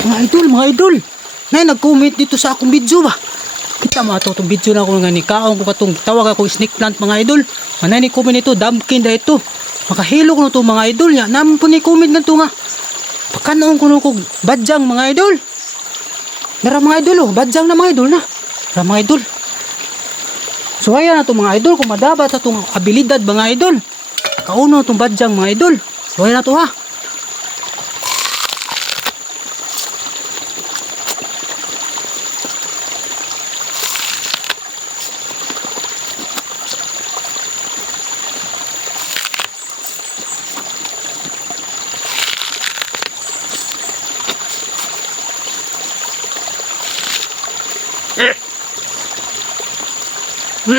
Mga idol. Nay, nag-comment dito sa akong video ba? Kita mo ato itong video na ako nga ni kaong ko katong tawag ako snake plant mga idol. Manay ni comment ito, damkin da ito. Makahilo ko na ito mga idol. Ya, naman po ni comment na ito nga. Pakanaon ko na kong badyang mga idol. Dara mga idol oh, badyang na mga idol na. Dara mga idol. So ayan na ito mga idol, kung madabat itong abilidad mga idol. Kauno itong badyang mga idol. So ayan na ito ha. Ha.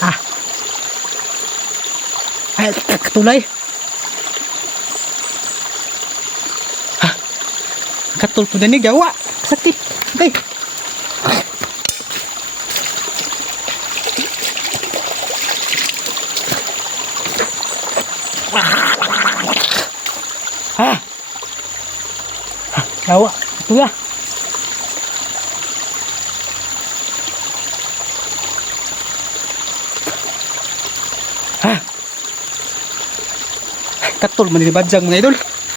Ah. Ay, katulay. Ha. Katul po na ni gawa. Sakit. Okay. Ha. Gawa. Ito ya. Ha. Katul man ni badyang mga idol.